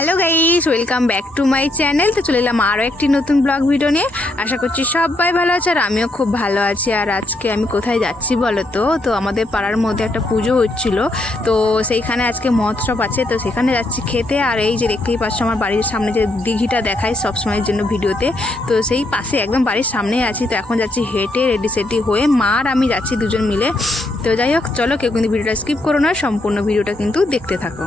Welcome back to my channel. তো চলে এলাম আরও একটি নতুন ব্লগ ভিডিও নিয়ে। আশা করছি সবাই ভালো আছে আর আমিও খুব ভালো আছি। আর আজকে আমি কোথায় যাচ্ছি বলো তো? তো আমাদের পাড়ার মধ্যে একটা পুজো হচ্ছিল। তো সেইখানে আজকে মহোৎসব আছে, তো সেখানে যাচ্ছি খেতে। আর এই যে দেখতেই পাচ্ছ, আমার বাড়ির সামনে যে দিঘিটা দেখায় সবসময়ের জন্য ভিডিওতে। তো সেই পাশে একদম বাড়ির সামনেই আছি। তো এখন যাচ্ছি হেঁটে রেডি সেডি হয়ে মা আর আমি যাচ্ছি দুজন মিলে। তো যাই হোক, চলো কেউ কিন্তু ভিডিওটা স্কিপ করো না, সম্পূর্ণ ভিডিওটা কিন্তু দেখতে থাকো।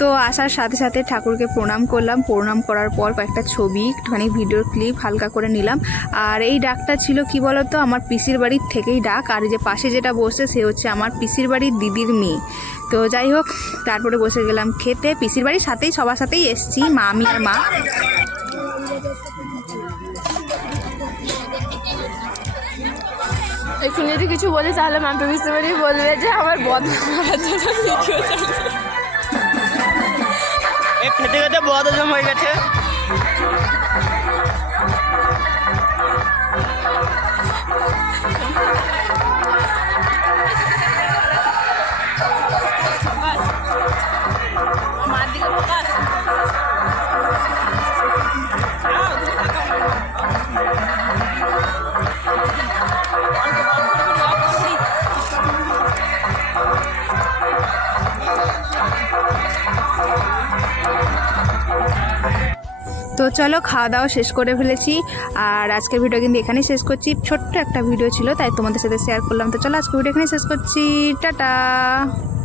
তো আসার সাথে সাথে ঠাকুরকে প্রণাম করলাম। প্রণাম করার পর কয়েকটা ছবি একটুখানি ভিডিওর ক্লিপ হালকা করে নিলাম। আর এই ডাকটা ছিল কি বলতো? আমার পিসির বাড়ির থেকেই ডাক। আর যে পাশে যেটা বসে সে হচ্ছে আমার পিসির বাড়ির দিদির মেয়ে। তো যাই হোক তারপরে বসে গেলাম খেতে। পিসির বাড়ির সাথেই সবার সাথেই এসছি মা আমি আর মা। এখন যদি কিছু বলি, তাহলে মাম্পি বুঝতে পারি বলবে যে আমার বদনাম খেতে হয়ে গেছে। তো চলো খাওয়া দাওয়া শেষ করে ফেলেছি। আর আজকের ভিডিও কিন্তু এখানেই শেষ করছি। ছোট্ট একটা ভিডিও ছিল, তাই তোমাদের সাথে শেয়ার করলাম। তো চলো আজকে ভিডিও এখানেই শেষ করছি। টাটা!